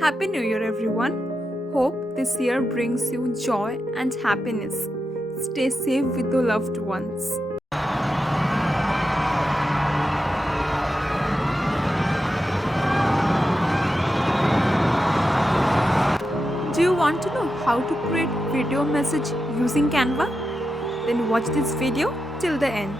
Happy New Year, everyone. Hope this year brings you joy and happiness. Stay safe with your loved ones. Do you want to know how to create video message using Canva? Then watch this video till the end.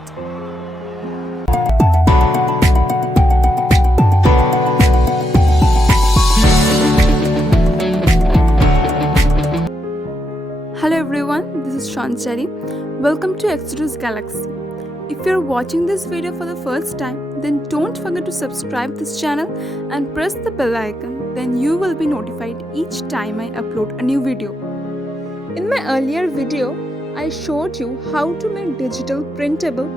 Hello everyone, this is Sanchari. Welcome to Exodus Galaxy. If you're watching this video for the first time, then don't forget to subscribe this channel and press the bell icon. Then you will be notified each time I upload a new video. In my earlier video, I showed you how to make digital printable,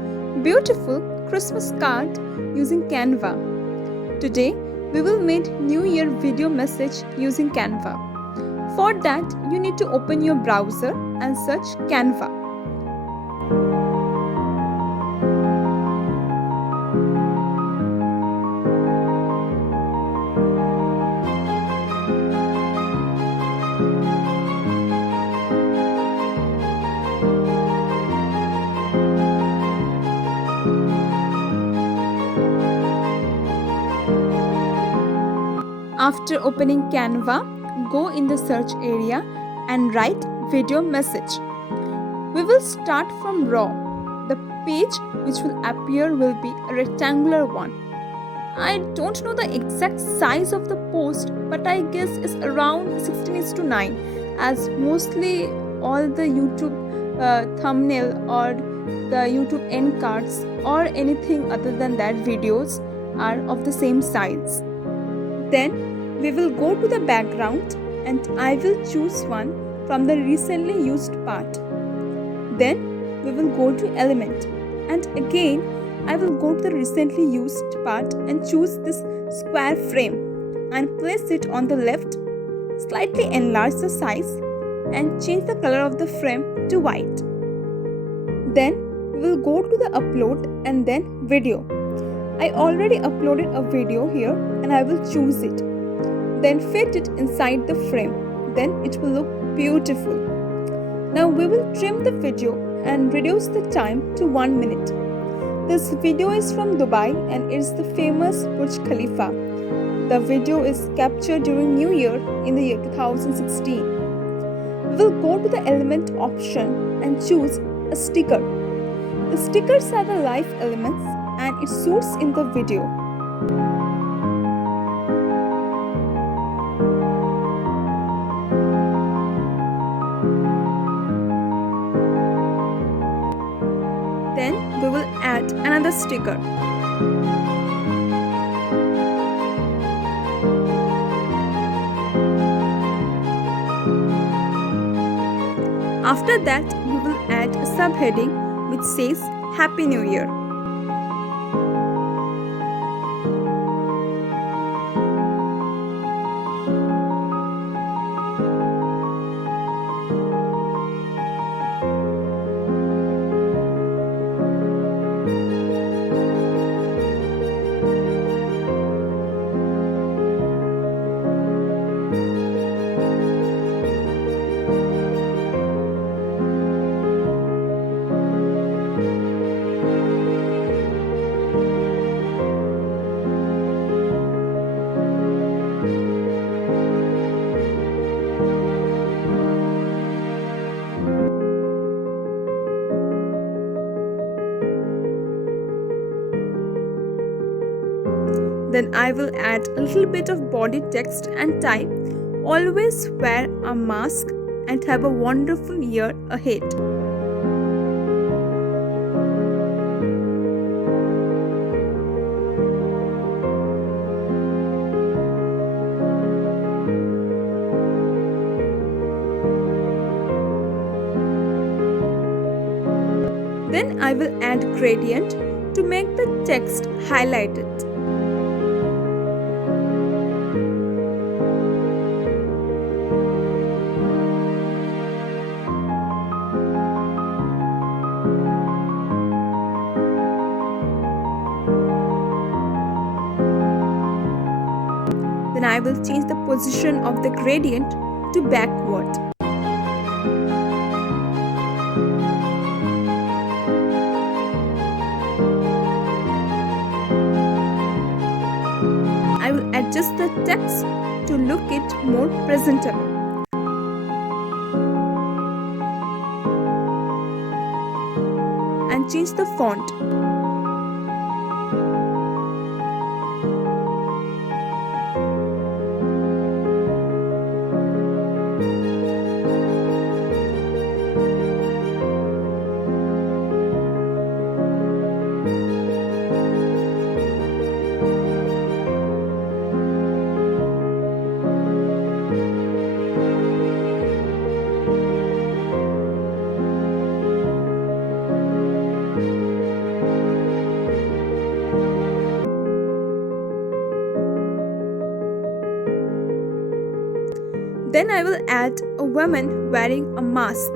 beautiful Christmas card using Canva. Today, we will make New Year video message using Canva. For that, you need to open your browser and search Canva. After opening Canva, go in the search area and write video message. We will start from raw. The page which will appear will be a rectangular one. I don't know the exact size of the post, but I guess it's around 16:9, as mostly all the YouTube thumbnail or the YouTube end cards or anything other than that videos are of the same size. Then we will go to the background and I will choose one from the recently used part. Then we will go to element and again I will go to the recently used part and choose this square frame and place it on the left, slightly enlarge the size and change the color of the frame to white. Then we will go to the upload and then video. I already uploaded a video here and I will choose it. Then fit it inside the frame. Then it will look beautiful. Now we will trim the video and reduce the time to 1 minute. This video is from Dubai and it's the famous Burj Khalifa. The video is captured during New Year in the year 2016. We will go to the element option and choose a sticker. The stickers are the live elements and it suits in the video. Then we will add another sticker. After that, we will add a subheading which says Happy New Year. Then I will add a little bit of body text and type, always wear a mask and have a wonderful year ahead. Then I will add gradient to make the text highlighted. Then I will change the position of the gradient to backward. I will adjust the text to look it more presentable. And change the font. Then I will add a woman wearing a mask.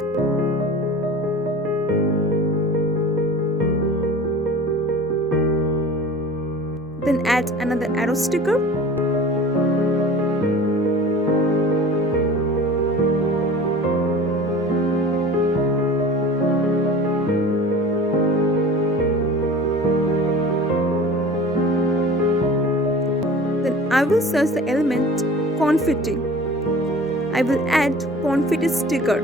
Then add another arrow sticker. Then I will search the element confetti. I will add confetti sticker.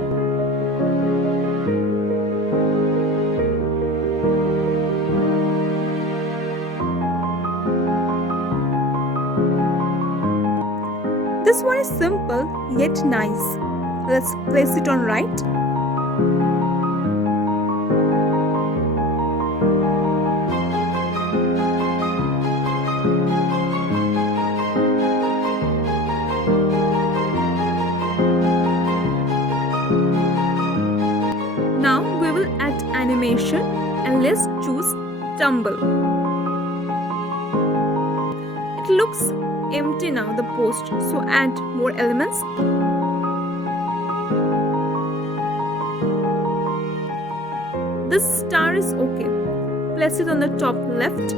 This one is simple yet nice. Let's place it on right. Now we will add animation and let's choose tumble. It looks empty now, the post, so add more elements. This star is okay. Place it on the top left.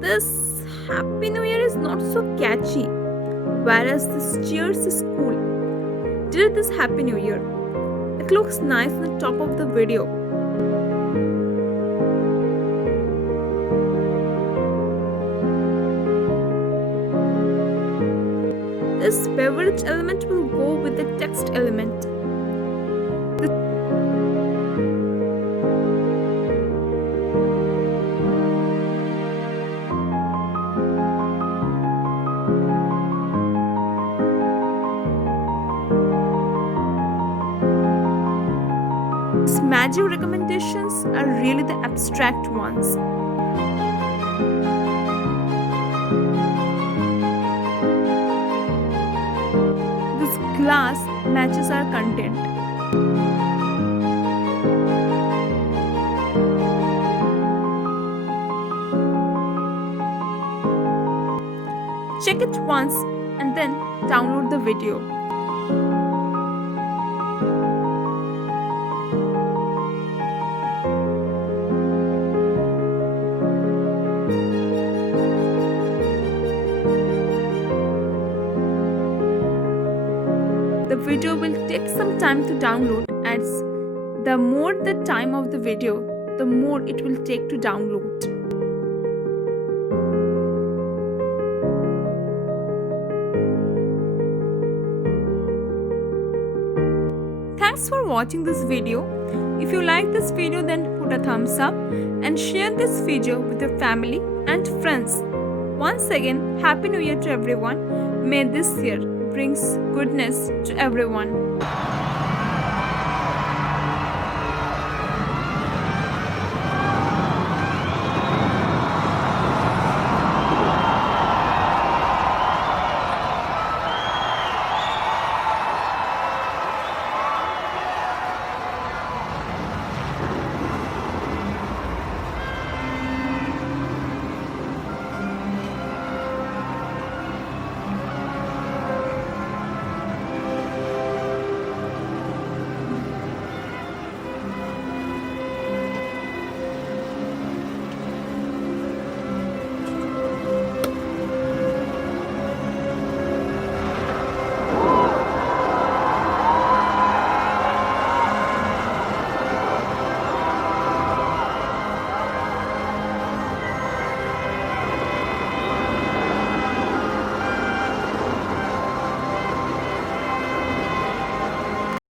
This Happy New Year is not so catchy, whereas this Cheers is cool. Did this Happy New Year. It looks nice on the top of the video. This beverage element will go with the text element. Magic recommendations are really the abstract ones. This glass matches our content. Check it once and then download the video. The video will take some time to download, as the more the time of the video, the more it will take to download. Thanks for watching this video. If you like this video, then put a thumbs up and share this video with your family and friends. Once again, Happy New Year to everyone. May this year brings goodness to everyone.